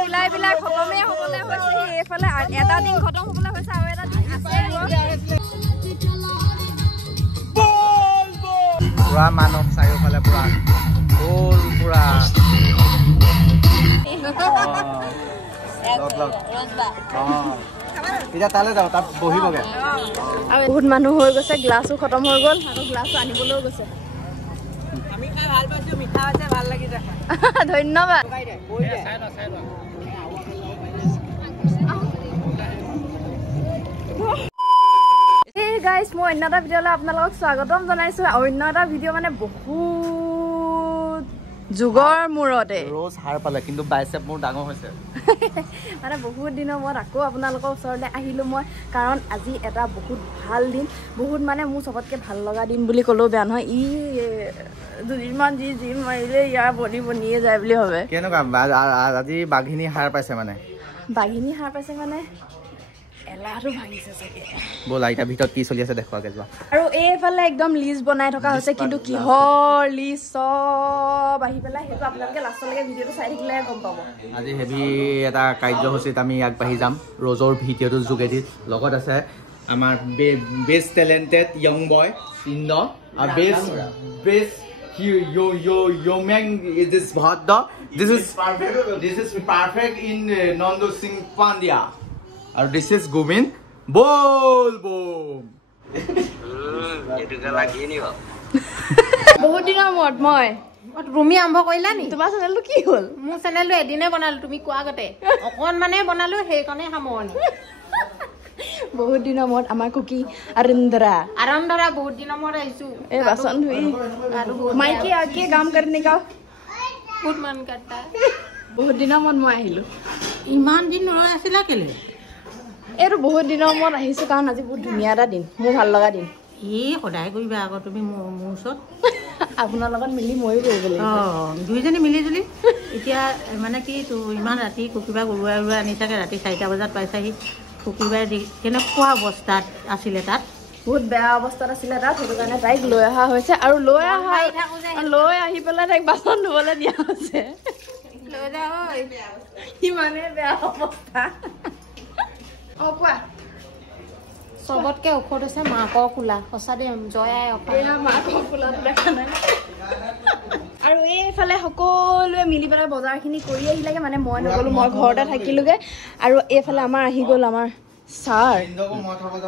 বিলাই খতমে হ'বলৈ হৈছে এইফালে এটা দিন খতম হ'বলৈ হৈছে আৰু এটা দিন আছে পুৰা মানুহ চাৰিওফালে পুৰা গোল পুৰা এতিয়া তালৈ যাওঁ তাত বহিবগে আৰু বহুত মানুহ হৈ গৈছে গ্লাছো খতম হৈ গ'ল আৰু গ্লাছো আনিবলৈও গৈছে আমি খাই ভাল পাইছো মিঠা আছে ভাল লাগিছে ধন্যবাদ Hey guys, মই অন্য এটা ভিডিঅ'লৈ আপোনালোকক স্বাগতম জনাইছো অন্য এটা ভিডিঅ' মানে বহুত যুগৰ মূৰতে ৰ'জ হাৰ পালে কিন্তু বাইচেপ মোৰ ডাঙৰ হৈছে মানে বহুত দিনৰ মূৰত আকৌ আপোনালোকৰ ওচৰলৈ আহিলো মই কাৰণ আজি এটা বহুত ভাল দিন বহুত মানে মোৰ চবতকৈ ভাল লগা দিন বুলি ক'লেও বেয়া নহয় ই দুদিনমান জিম মাৰিলে ইয়াৰ বনিয়ে যায় বুলি ভাবে কেনেকুৱা আজি বাঘিনী হাৰ পাইছে মানে বাঘিনী হাৰ পাইছে মানে এলাহটো ভাঙিছে চাগে ব'লা এতিয়া ভিতৰত কি চলি আছে দেখুৱাকে যোৱা আৰু এইফালে একদম লিষ্ট বনাই থকা হৈছে কিন্তু কিহৰ লিষ্ট চব আহি পেলাই সেইটো আপোনালোকে লাষ্টলৈকে ভিডিঅ'টো চাই থাকিলে গম পাব আজি হেভি এটা কাৰ্যসূচীত আমি আগবাঢ়ি যাম ৰ'জৰ ভিডিঅ'টোৰ যোগেদি লগত আছে আমাৰ বেষ্ট টেলেণ্টেড য়ং বয় ইন্দ আৰু best Yomeng is this Bhadda. This is perfect in Nando Singh Pandya. And this is Govind. Bol bol. বহুত দিনৰ মূৰত মই তুমি আৰম্ভ কৰিলা নি তোমাৰ চেনেলটো কি হ'ল মোৰ চেনেলটো এদিনে বনালো তুমি কোৱা আগতে অকণমানে বনালো সেইকাৰণে সামৰণি বহুত দিনৰ মূৰত আমাৰ কুকি আৰন্ধৰা বহুত দিনৰ মূৰত আহিছো এই বাচন ধুই মাইকি আগে কাম करने का বহুত মন करता বহুত দিনৰ মূৰত মই আহিলো ইমান দিন ৰৈ আছিলা কেলে এইটো বহুত দিনৰ মূৰত আহিছো কাৰণ আজি বহুত ধুনীয়া এটা দিন মোৰ ভাল লগা দিন এই সদায় কৰিবা আকৌ তুমি মোৰ ওচৰত আপোনাৰ লগত মিলি ময়ো কৰিব লাগিব দুইজনী মিলি জুলি এতিয়া মানে কি ইমান ৰাতি কুকিবা গৰুৱাই আনি থাকে ৰাতি 4টা বজাত পাইছাহি কুকিবাই কেনেকুৱা অৱস্থাত আছিলে তাত বহুত বেয়া অৱস্থাত আছিলে তাত সেইটো কাৰণে তাইক লৈ অহা হৈছে আৰু লৈ আহি পেলাই তাইক বাচন ধুবলৈ দিয়া হৈছে ইমানে বেয়া অৱস্থা কোৱা চবতকে ঔষধ হৈছে মাকৰ কোলা সঁচা দে জয়াই মাকৰ কোলাটো দেখা নাই আৰু এইফালে সকলোৱে মিলি পেলাই বজাৰখিনি কৰি আহিলেগে মানে মই নগ'লো মই ঘৰতে থাকিলোগে আৰু এইফালে আমাৰ আহি গ'ল আমাৰ ছাৰ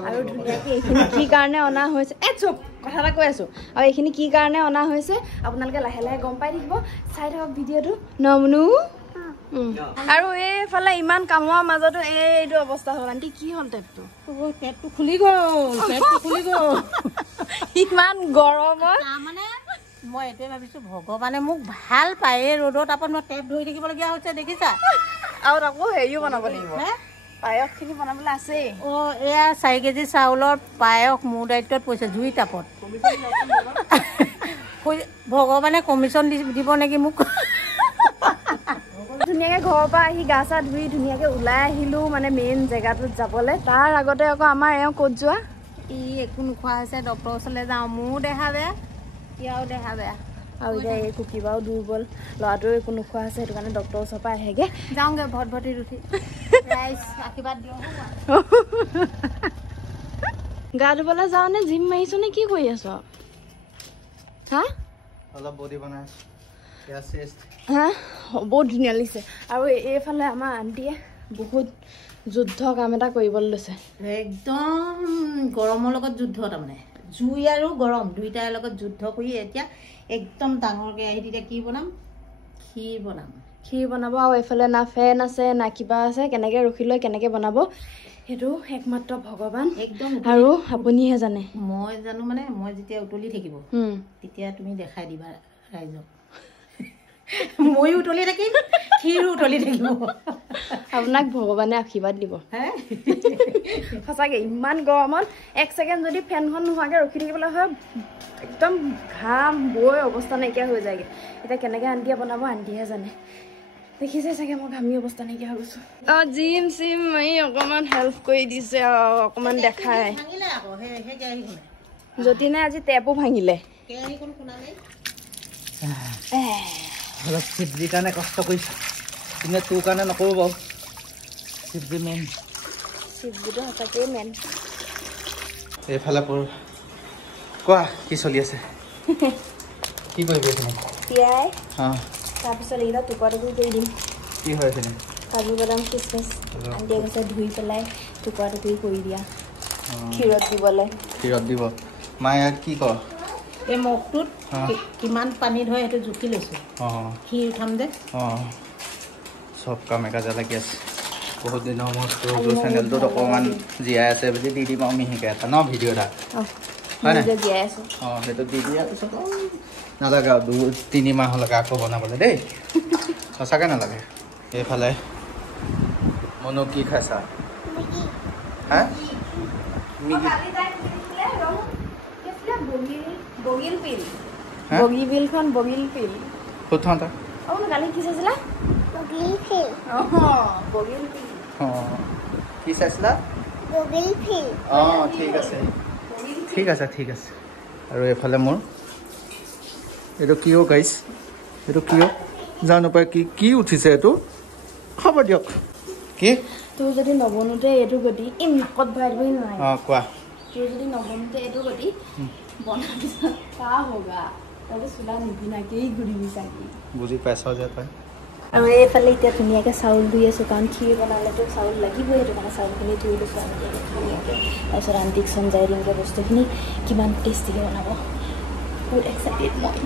আৰু ধুনীয়াকৈ এইখিনি কি কাৰণে অনা হৈছে চুপ কথা এটা কৈ আছোঁ আৰু এইখিনি কি কাৰণে অনা হৈছে আপোনালোকে লাহে লাহে গম পাই থাকিব চাই থাকক ভিডিঅ'টো নমনো আৰু এইফালে ইমান কামৰ মাজতো এইটো অৱস্থা হ'ল আণ্টি কি হ'ল পেটটো খুলি গ'ল ইমান গৰমত মানে মই এইটোৱে ভাবিছোঁ ভগৱানে মোক ভাল পায় এই ৰ'দৰ তাপত মই টেপ ধৰি থাকিবলগীয়া হৈছে দেখিছা আৰু আকৌ হেৰিও বনাব লাগিব পায়সখিনি বনাবলৈ আছেই এয়া 4 কেজি চাউলৰ পায়স মোৰ দায়িত্বত পৰিছে জুই তাপত ভগৱানে কমিশ্যন দিব নেকি মোক ধুনীয়াকৈ ঘৰৰ পৰা আহি গা চা ধুই ধুনীয়াকৈ ওলাই আহিলোঁ মানে মেইন জেগাটোত যাবলৈ তাৰ আগতে আকৌ আমাৰ এওঁ ক'ত যোৱা একো নোখোৱা হৈছে ডক্টৰৰ ওচৰলৈ যাওঁ মোৰো দেহা বেয়া ইয়াৰো দেহা বেয়া আৰু এতিয়া এই কুকিবাও দুৰ্বল ল'ৰাটোও একো নোখোৱা হৈছে সেইটো কাৰণে ডক্টৰৰ ওচৰৰ পৰা আহেগৈ যাওঁগৈ ভটভটিত উঠি আশীৰ্বাদ দিওঁ গা ধুবলৈ যাওঁ নে জিম মাৰিছ নে কি কৰি আছ হা অলপ বডি বনাই হা বহুত ধুনীয়া লাগিছে আৰু এইফালে আমাৰ আণ্টিয়ে বহুত যুদ্ধ কাম এটা কৰিবলৈ লৈছে একদম গৰমৰ লগত যুদ্ধ তাৰমানে জুই আৰু গৰম দুইটাৰ লগত যুদ্ধ কৰি এতিয়া একদম ডাঙৰকৈ আহি তেতিয়া কি বনাম ক্ষীৰ বনাব আৰু এইফালে না ফেন আছে না কিবা আছে কেনেকৈ ৰখি লৈ কেনেকৈ বনাব সেইটো একমাত্ৰ ভগৱান একদম আৰু আপুনিহে জানে মই জানো মানে মই যেতিয়া উতলি থাকিব তেতিয়া তুমি দেখাই দিবা ৰাইজক মই উতলি থাকিম ক্ষীৰো উতলি থাকিব আপোনাক ভগৱানে আশীৰ্বাদ দিব সঁচাকৈ ইমান গৰমত 1 ছেকেণ্ড যদি ফেনখন নোহোৱাকৈ ৰখি থাকিবলৈ হয় একদম ঘাম বৈ অৱস্থা নাইকিয়া হৈ যায়গৈ এতিয়া কেনেকৈ আণ্টিয়ে বনাব আণ্টিহে জানে দেখিছে চাগে মই ঘামি অৱস্থা নাইকিয়া হৈ গৈছোঁ জিম চিম মাৰি অকণমান হেল্প কৰি দিছে আৰু অকণমান দেখাই যতীনে আজি টেপো ভাঙিলে অলপ চিদ্ৰিৰ কাৰণে কষ্ট কৰিছোঁ কিন্তু তোৰ কাৰণে নকৰোঁ বাৰু শিৱজী মেইন শিৱজীটো সঁচাকেই মেইন এইফালে পৰ কোৱা কি চলি আছে কি কৰিবি এইখিনি তিয়াই অঁ তাৰপিছত এইকেইটা টুকুৰা টুকুৰি কৰি দিম কি হয় এইখিনি কাজু বাদাম খিচমিচ আন্টিয়ে কৈছে ধুই পেলাই টুকুৰা টুকুৰি কৰি দিয়া ক্ষীৰত দিবলৈ ক্ষীৰত দিব মায়ে ইয়াত কি কৰ এই মগটোত কিমান পানী ধৰে সেইটো জুখি লৈছোঁ অঁ ক্ষীৰ উঠাম যে অঁ চব কাম একাজে লাগি আছে বহুত দিনৰ মূৰত তোৰ চেনেলটোত অকণমান জীয়াই আছে বুলি দি দিম আৰু মিহিকে এটা ন ভিডিঅ' এটা হয় নাই জীয়াই আছোঁ অঁ সেইটো দি দিয়াৰ পিছত নালাগে আৰু 2-3 মাহলৈকে আকৌ বনাবলৈ দেই সঁচাকৈ নালাগে এইফালে মনো কি খাইছা হা বগিল পিল বগী বিলখন বগিল পিল ক'ত থওঁ তই অঁ কালি কি চাইছিলা বগিল পিল বগিল পিল অঁ কি চাইছিলা বগিল পিল অঁ ঠিক আছে ঠিক আছে ঠিক আছে আৰু এইফালে মোৰ এইটো কিয় গাইছ এইটো কিয় জানো পাই কি কি উঠিছে এইটো হ'ব দিয়ক কি তোৰ যদি নবনোতে এইটো গতি এই নাকত ভৰাই দিবই নোৱাৰে অঁ কোৱা তোৰ যদি নবনোতে এইটো গতি বনাৰ পিছত কা হগা তই চোলা নিপিনাকেই ঘূৰিবি চাগি বুজি পাইছ যে তই আৰু এইফালে এতিয়া ধুনীয়াকৈ চাউল ধুই আছোঁ কাৰণ ক্ষীৰ বনালেতো চাউল লাগিবই সেইটো কাৰণে চাউলখিনি ধুই লৈছোঁ ধুনীয়াকৈ তাৰপিছত আণ্টিক চমজাই দিমগৈ বস্তুখিনি কিমান টেষ্টিকৈ বনাব বহুত এক্সাইটেড মই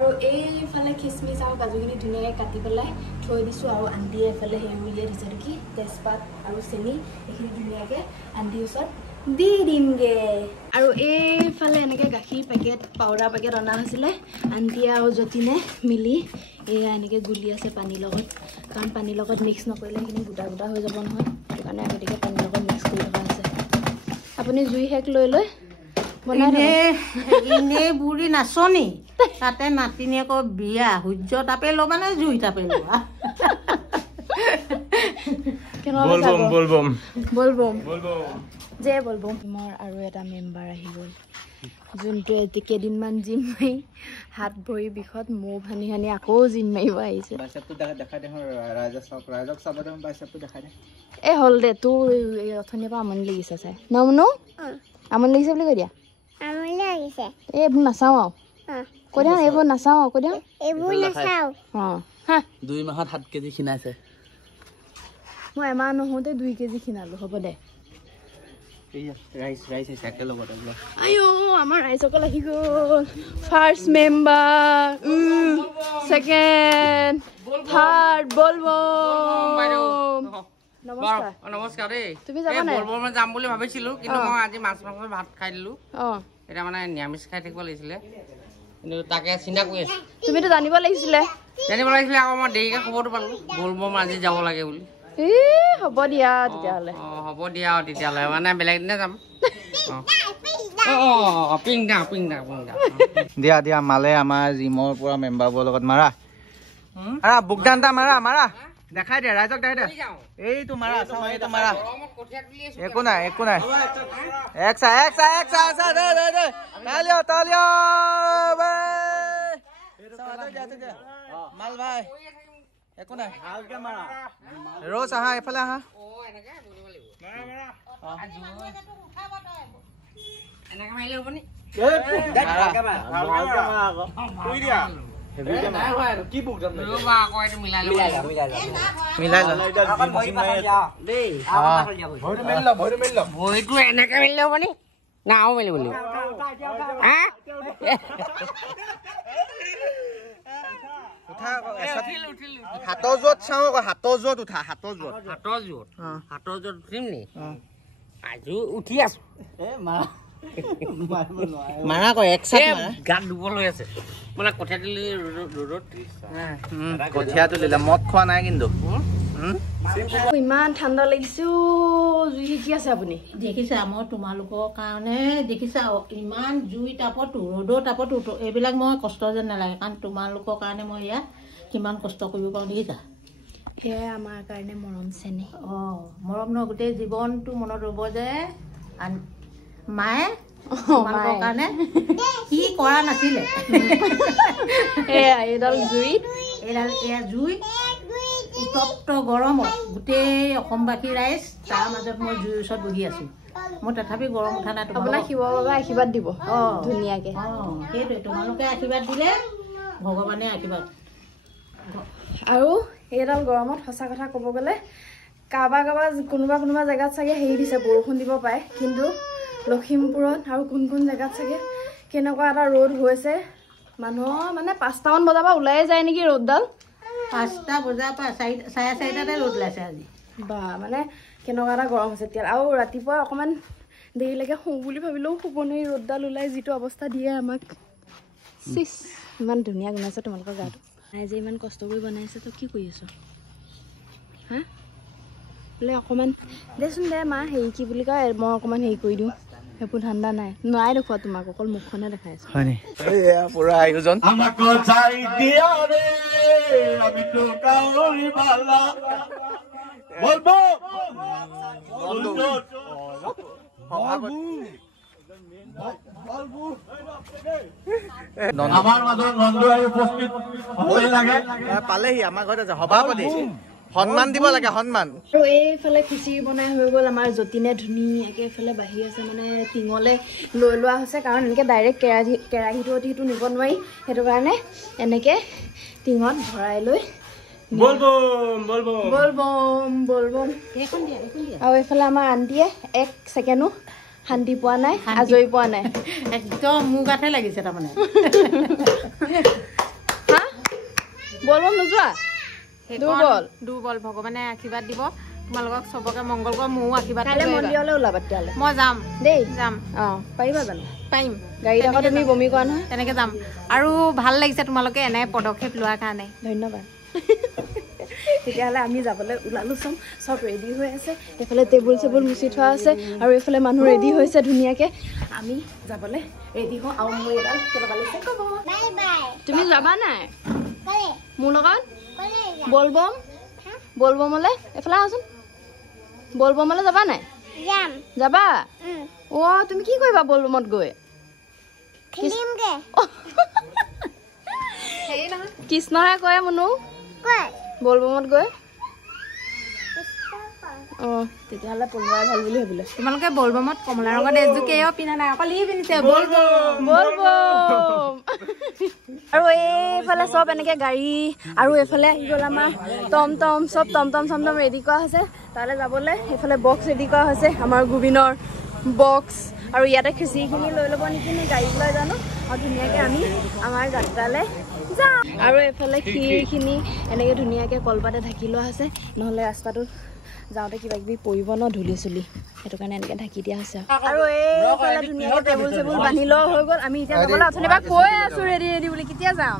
আৰু এইফালে খিচমিচ আৰু কাজুখিনি ধুনীয়াকৈ কাটি পেলাই থৈ দিছোঁ আৰু আণ্টিয়ে এইফালে সেই উলিয়াই দিছে এইটো কি তেজপাত আৰু চেনি এইখিনি ধুনীয়াকৈ আণ্টিৰ ওচৰত দি দিমগৈ আৰু এইফালে এনেকৈ গাখীৰ পেকেট পাউডাৰ পেকেট অনা হৈছিলে আণ্টিয়ে আৰু যতীনে মিলি এয়া এনেকৈ গুলি আছে পানীৰ লগত কাৰণ পানীৰ লগত মিক্স নকৰিলে সেইখিনি গোটা গোটা হৈ যাব নহয় সেইটো কাৰণে আগতীয়াকৈ পানীৰ লগত মিক্স কৰি থকা হৈছে আপুনি জুই শেক লৈ লৈ এনেই বুঢ়ী নাচনি তাতে নাতিনীয়েকৰ বিয়া সূৰ্য তাপে ল'বা নে জুই তাপে ল'বা মোৰ আৰু এটা মেম্বাৰ আহি গ'ল যোনটোৱে কেইদিনমান জিম মাৰি হাত ভৰি বিষত মৌ ভানি সানি আকৌ জিম মাৰিব আহিছে এই হ'ল দে তোৰ অথনিৰ পৰা আমনি লাগিছে চাই নমনো আমনি লাগিছে বুলি কৈ দিয়া এইবোৰ নাচাওঁ আৰু কৈ দিয়া এইবোৰ নাচাওঁ আৰু কৈ দিয়া অঁ হা 2 মাহত 7 কেজি খিনাইছে মই এমাহ নহওঁতে 2 কেজি খিনালোঁ হ'ব দে আইও আমাৰ ৰাইজসকল আহি গ'ল first member second third Bol Bam নমস্কাৰ দেই তুমি যাবা নাই বলবমত যাম বুলি ভাবিছিলো কিন্তু মই আজি মাছ মাংস ভাত খাই দিলো এটা মানে নিৰামিষ খাই থাকিব লাগিছিলে কিন্তু তাকে চিন্তা কৰি আছো তুমিতো জানিব লাগিছিলে আকৌ মই দেৰিকে খবৰটো পালো বলবম আজি যাব লাগে বুলি হ'ব দিয়া তেতিয়াহ'লে হ'ব দিয়া আৰু তেতিয়াহ'লে মানে বেলেগ দিনে যাম দিয়া দিয়া মালে আমাৰ জিমৰ পৰা মেম্বাৰবোৰৰ লগত মাৰা বুকদান এটা মাৰা দেখাই দিয়া ৰাইজক দেখাই দিয়া এইটো মাৰা এইটো মাৰা একো নাই মাল ভাই একো নাই ৰ'জ আহা এইফালে আহা হাতৰ জোৰত চাওঁ আকৌ হাতৰ জোৰত উঠা হাতৰ জোৰত উঠিম নি আজি উঠি আছো মাৰা আকৌ এক চাত গাত দুৰ্বল হৈ আছে মানে কঠীয়া তুলি ৰ'দত কঠীয়া তুলিলে মদ খোৱা নাই কিন্তু ইমান ঠাণ্ডা লাগিছে জুই শিকি আছে আপুনি দেখিছা মই তোমালোকৰ কাৰণে দেখিছা ইমান জুই তাপতো ৰ'দৰ তাপতো এইবিলাক মই কষ্ট যেন নালাগে কাৰণ তোমালোকৰ কাৰণে মই ইয়াত কিমান কষ্ট কৰিব পাৰোঁ দেখিছা সেয়াই আমাৰ কাৰণে মৰম চেনেহ মৰম নহয় গোটেই জীৱনটো মনত ৰ'ব যে মায়ে তোমালোকৰ কাৰণে কি কৰা নাছিলে এইডাল জুইত এয়া জুই উত্তপ্ত গৰমত গোটেই অসমবাসী ৰাইজ তাৰ মাজত মই জুইৰ ওচৰত বহি আছোঁ মই তথাপি গৰম উঠা নাই আপোনাক শিৱ বাবা আশীৰ্বাদ দিব ধুনীয়াকৈ সেইটোৱে তোমালোকে আশীৰ্বাদ দিলে ভগৱানে আশীৰ্বাদ আৰু এইডাল গৰমত সঁচা কথা ক'ব গ'লে কাৰোবাৰ কোনোবা জেগাত চাগে হেৰি দিছে বৰষুণ দিব পাৰে কিন্তু লখিমপুৰত আৰু কোন জেগাত চাগে কেনেকুৱা এটা ৰ'দ হৈছে মানুহৰ মানে 5টামান বজাৰ পৰা ওলাই যায় নেকি ৰ'দডাল 5টা বজাৰ পৰা 4:30টাতে ৰ'দ ওলাইছে আজি বা মানে কেনেকুৱা এটা গৰম হৈছে এতিয়া আৰু ৰাতিপুৱা অকণমান দেৰিলৈকে শুওঁ বুলি ভাবিলেও শুব নোৱাৰি ৰ'দডাল ওলাই যিটো অৱস্থা দিয়ে আমাক চিচ ইমান ধুনীয়া গুণাইছে তোমালোকৰ গাটো নাই যে ইমান কষ্ট কৰি বনাইছে তই কি কৰি আছ হা বোলে অকণমান দেচোন দে মা হেৰি কি বুলি কয় মই অকণমান হেৰি কৰি দিওঁ সেইবোৰ ঠাণ্ডা নাই নোৱাই দেখুৱা তোমাক অকল মুখখনে দেখাই আছো হয় নি এয়া পুৰা আয়োজন পালেহি আমাৰ ঘৰত আছে সভাপতি সন্মান দিব লাগে সন্মান আৰু এইফালে খিচিৰি বনাই হৈ গ'ল আমাৰ যতীনে ধুনীয়াকৈ এইফালে বাঢ়ি আছে মানে টিঙলৈ লৈ লোৱা হৈছে কাৰণ এনেকৈ ডাইৰেক্ট কেৰাহীটো অতিটো নিব নোৱাৰি সেইটো কাৰণে এনেকৈ টিঙত ভৰাই লৈ বলবম আৰু এইফালে আমাৰ আণ্টিয়ে 1 ছেকেণ্ডো শান্তি পোৱা নাই আজৰি পোৱা নাই একদম মোৰ গাতে লাগিছে তাৰমানে হা বলবম নোযোৱা দুৰ্বল ভগৱানে আশীৰ্বাদ দিব তোমালোকক চবকে মংগল কৰা ময়ো আশীৰ্বাদ কাইলৈ মন্দিৰলৈ ওলাবা তেতিয়াহ'লে মই যাম দেই যাম পাৰিবা জানো পাৰিম গাড়ীত আকৌ তুমি বমি কৰা নহয় তেনেকৈ যাম আৰু ভাল লাগিছে তোমালোকে এনে পদক্ষেপ লোৱাৰ কাৰণে ধন্যবাদ তেতিয়াহ'লে আমি যাবলৈ ওলালোঁ চব ৰেডি হৈ আছে এইফালে টেবুল চেবুল মুচি থোৱা আছে আৰু এইফালে মানুহ ৰেডি হৈছে ধুনীয়াকৈ আমি যাবলৈ ৰেডি হওঁ আৰু মোৰ এডাল কেনেকুৱা লাগিছে ক'ব তুমি যাবা নাই মোৰ লগত বলবমলৈ এইফালে আহচোন বলবমলৈ যাবা নাই যাবা অ' তুমি কি কৰিবা বলবমত গৈ কৃষ্ণহে কয় মুনু বলবমত গৈ অঁ তেতিয়াহ'লে পলোৱাই ভাল বুলি ভাবিলে তোমালোকে বলবমত কমলা ৰঙৰ ড্ৰেছযোৰ কিয় পিন্ধা নাই অকল ই পিন্ধিছে বলবম আৰু এইফালে চব এনেকৈ গাড়ী আৰু এইফালে আহি গ'ল আমাৰ টমটম চব টমটম ৰেডি কৰা হৈছে তালৈ যাবলৈ এইফালে বক্স ৰেডি কৰা হৈছে আমাৰ গোবিনৰ বক্স আৰু ইয়াতে খিচিৰিখিনি লৈ ল'ব নেকি নে গাড়ীত লৈ জানো আৰু ধুনীয়াকৈ আমি আমাৰ যাত্ৰালৈ যাম আৰু এইফালে ক্ষীৰখিনি এনেকৈ ধুনীয়াকৈ কলপাতে ঢাকি লোৱা হৈছে নহ'লে ৰাস্তাটোত যাওঁতে কিবা কিবি পৰিব ন ধূলি চুলি সেইটো কাৰণে এনেকৈ ঢাকি দিয়া হৈছে আৰু এইফালে ধুনীয়াকৈ টেবুল চেবুল বান্ধি লোৱা হৈ গ'ল আমি এতিয়া যাবলৈ অথনিৰ পৰা কৈ আছোঁ ৰেডি বুলি কেতিয়া যাম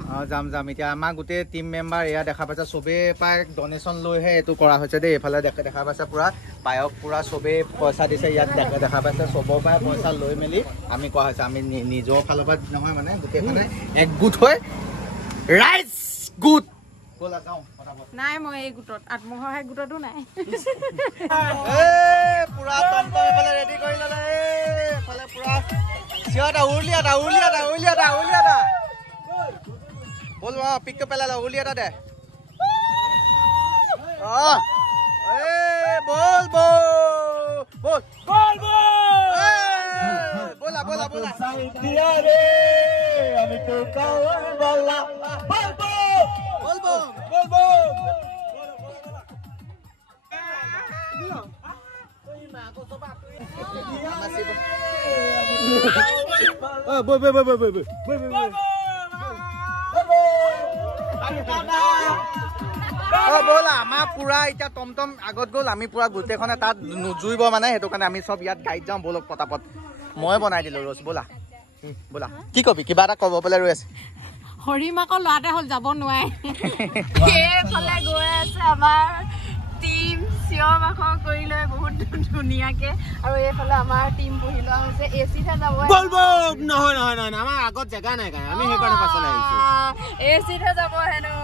যাম এতিয়া আমাৰ গোটেই টিম মেম্বাৰ এয়া দেখা পাইছে চবেই প্ৰায় ডনেশ্যন লৈহে এইটো কৰা হৈছে দেই এইফালে দেখা পাইছে পুৰা পায়স পুৰা চবেই পইচা দিছে ইয়াত দেখা পাইছে চবৰ পৰাই পইচা লৈ মেলি আমি কোৱা হৈছে আমি নিজৰ ফালৰ পৰা নহয় মানে গোটেইখনে একগোট হৈ ৰাইজ গোট নাই মই এই গোটত আত্মসহায়ক গোটতো নাই পুৰা টমটম এফালে ৰেডি কৰি ল'লে এফালে পুৰা চিঞৰটা উলিয়াটা বল পিকটো পেলাই ল উলিয়াটা দে ব'লা আমাৰ পুৰা এতিয়া টমটম আগত গ'ল আমি পুৰা গোটেইখনে তাত নুজুৰিব মানে সেইটো কাৰণে আমি চব ইয়াত গাড়ীত যাওঁ ব'লক পটাপট মই বনাই দিলোঁ ৰ'জ ব'লা কি কবি কিবা এটা ক'ব পেলাই ৰৈ আছে হৰিমাকৰ ল'ৰাতে হ'ল যাব নোৱাৰে এইফালে গৈ আছে আমাৰ টিম চিঞৰ বাখৰ কৰি লৈ বহুত ধুনীয়াকৈ আৰু এইফালে আমাৰ টিম বহি লোৱা হৈছে এচিতহে যাব নহয় আমাৰ আগত জেগা নাই কাৰণে আমি সেইকাৰণে পাছলৈ আহিছোঁ এচিতহে যাব হেনো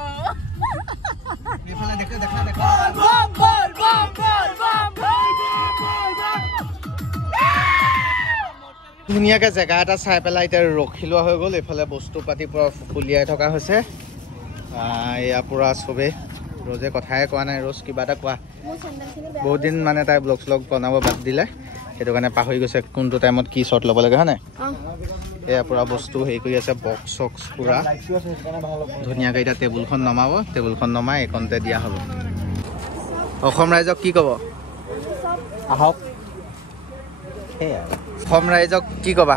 ধুনীয়াকৈ জেগা এটা চাই পেলাই এতিয়া ৰখি লোৱা হৈ গ'ল এইফালে বস্তু পাতি পুৰা উলিয়াই থকা হৈছে এয়া পুৰা চবেই ৰোজে কথাই কোৱা নাই ৰোজ কিবা এটা কোৱা বহুত দিন মানে তাই ব্লগ শ্লগ বনাব বাদ দিলে সেইটো কাৰণে পাহৰি গৈছে কোনটো টাইমত কি শ্বট ল'ব লাগে হয় নাই এয়া পুৰা বস্তু হেৰি কৰি আছে বক্স চক্স পুৰা ধুনীয়াকৈ এতিয়া টেবুলখন নমাব টেবুলখন নমাই এইকণতে দিয়া হ'ব অসম ৰাইজক কি ক'ব আহক অসম ৰাইজক কি ক'বা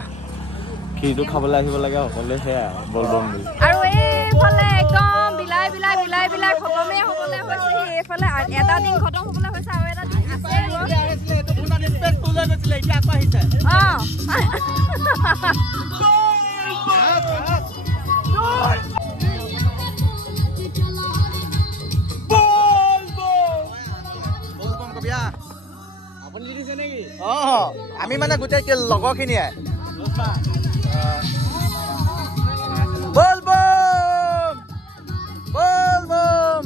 খিৰটো খাবলৈ আহিব লাগে সকলোৱে সেয়া বলবম বুলি আৰু এইফালে একদম বিলাই বিলাই বিলাই বিলাই খতমেই হ'বলৈ হৈছে এইফালে এটা দিন খতম হ'বলৈ হৈছে আৰু এটা দিন আছে আমি মানে গোটেই লগৰখিনিয়ে বলবম বলবম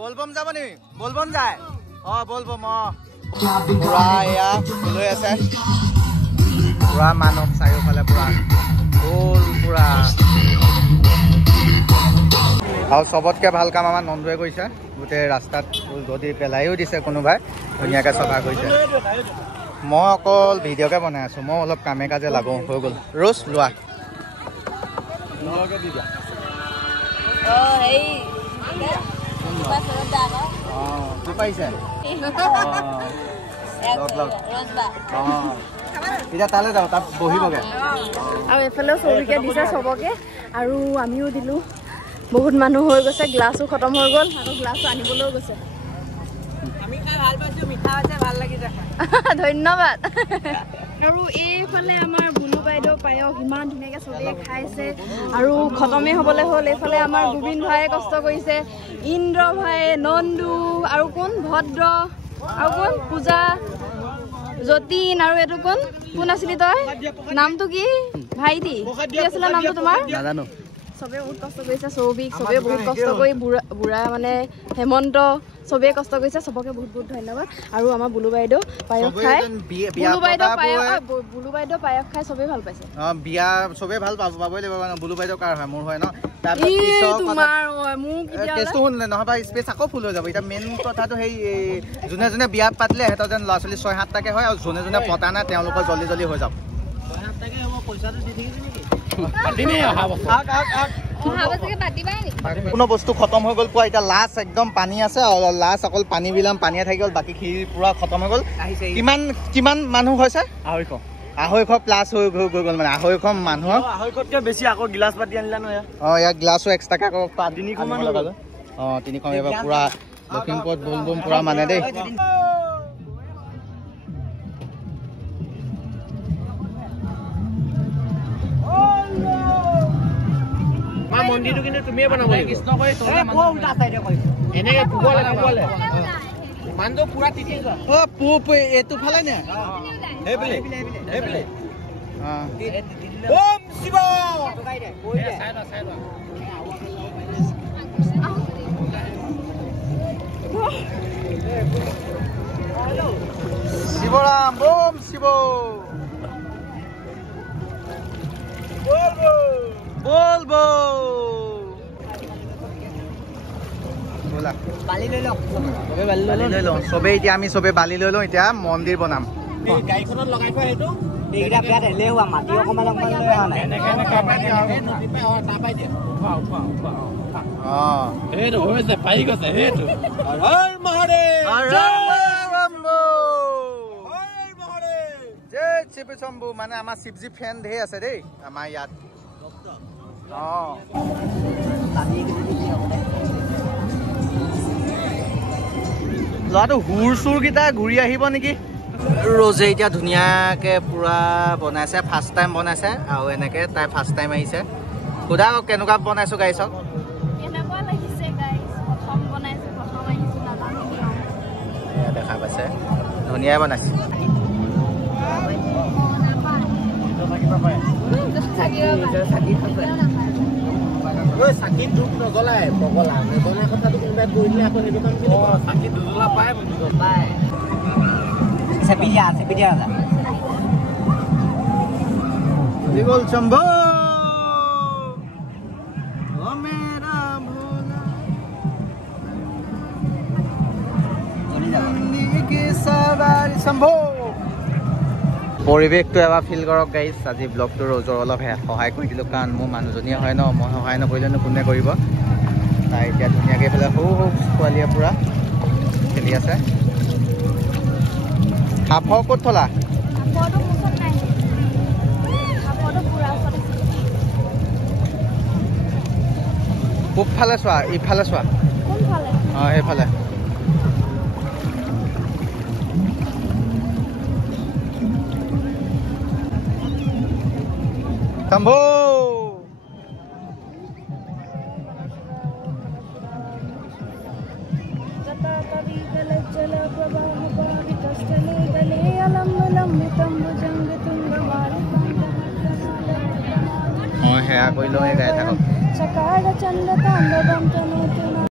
বলবম যাব নি বলবম যায় বলবম পুৰা এয়া লৈ আছে পুৰা মানুহ চাৰিওফালে পুৰা বল পুৰা আৰু চবতকে ভাল কাম আমাৰ নন্দুৱে কৰিছে গোটেই ৰাস্তাত যদি পেলাইও দিছে কোনোবাই ধুনীয়াকৈ চফা কৰিছে মই অকল ভিডিঅ'কে বনাই আছোঁ মই অলপ কামে কাজে লাগো হৈ গ'ল ৰোজ লোৱা এতিয়া তালৈ যাওঁ তাত বহিবগৈ আৰু এইফালেও চৌৰিকে দিছে চবকে আৰু আমিও দিলোঁ বহুত মানুহ হৈ গৈছে গ্লাছো খতম হৈ গ'ল আৰু গ্লাছো আনিবলৈও গৈছে ধন্যবাদ আৰু এইফালে আমাৰ বুলু বাইদেউ পায়স ইমান ধুনীয়াকৈ চবেই খাইছে আৰু খতমেই হ'বলৈ হ'ল এইফালে আমাৰ গোবিন্দ ভায়ে কষ্ট কৰিছে ইন্দ্ৰ ভাই নন্দু আৰু কোন ভদ্ৰ আৰু কোন পূজা যতীন আৰু এইটো কোন আছিলি তই নামটো কি ভাইটি কি আছিলে নামটো তোমাৰ নাজানো চবে বহুত কষ্ট কৰিছে সৌভিক চবে বহুত কষ্ট কৰি বুঢ়া মানে হেমন্ত চবে কষ্ট কৰিছে চবকে বহুত বহুত ধন্যবাদ আৰু আমাৰ বুলু বাইদেউ পায়স খাই বুলু বাইদেউ পায়স খাই চবেই ভাল পাইছে বিয়া চবেই ভাল পাবই লাগিব বুলু বাইদেউ কাৰ হয় মোৰ হয় ন নহবা স্পেচ আকৌ ফুল হৈ যাব এতিয়া মেইন কথাটো সেই যোনে যোনে বিয়া পাতিলে সিহঁতৰ যেন ল'ৰা ছোৱালী 6-7টাকে হয় আৰু যোনে যোনে পতা নাই তেওঁলোকৰ জল্দি জল্দি হৈ যাব কোনো বস্তু খতম হৈ গ'ল পোৱা এতিয়া লাষ্ট একদম পানী আছে আৰু লাষ্ট অকল পানী বিলাম পানীয়ে থাকি গ'ল বাকী খিৰ পুৰা খতম হৈ গ'ল কিমান মানুহ হৈছে 250 প্লাছ হৈ গ'ল মানে 250 মানুহৰ 250তকৈ বেছি আকৌ গিলাচ পাতি আনিলা নহয় ইয়াত গ্লাছো এক্সট্ৰাকে আকৌ 300 মান লগালো 300 এবাৰ পুৰা লখিমপুৰত বলবম পুৰা মানে দেই মন্দিৰটো কিন্তু তুমিয়ে বনাব লাগিব এনেকে পুবলে মানুহটো পুৰা তিতি যোৱা এইটো ফালে নে ওম শিৱ শিৱৰাম ওম শিৱ বলবো চবেই এতিয়া আমি চবে বালি লৈ লওঁ এতিয়া মন্দিৰ বনাম গাড়ীখনত লগাই থোৱা সেইটো মাটি অকমান পাই গৈছে সেইটো শিৱশম্ভু মানে আমাৰ শিৱজী ফেন ধেৰ আছে দেই আমাৰ ইয়াত ল'ৰাটো হুৰ চুৰ কেইটা ঘূৰি আহিব নেকি ৰোজে এতিয়া ধুনীয়াকৈ পুৰা বনাইছে ফাৰ্ষ্ট টাইম বনাইছে আৰু এনেকৈ তাই ফাৰ্ষ্ট টাইম আহিছে সোধা কেনেকুৱা বনাইছো গাড়ী চাওক দেখা পাইছে ধুনীয়াই বনাইছে চাকি ধূপ নজ্বলাই পগলা নজনা কথাটো কোনোবাই কৰিলে আকৌ সেইটো কাম চাকি দুজলা পায় Sepilla. Digol Shambho O mera bhola Ki sawari Shambho পৰিৱেশটো এবাৰ ফিল কৰক গাইজ আজি ব্লগটো ৰজৰ অলপ সহায় কৰি দিলোঁ কাৰণ মোৰ মানুহজনীয়ে হয় ন মই সহায় নকৰিলেনো কোনে কৰিব তাই এতিয়া ধুনীয়াকৈ এইফালে সৰু সৰু ছোৱালীয়ে পূৰা খেলি আছে সাপৰ ক'ত থলা পূবফালে চোৱা ইফালে চোৱা অঁ সেইফালে Shambho Oh, heya koi lo gaye thakok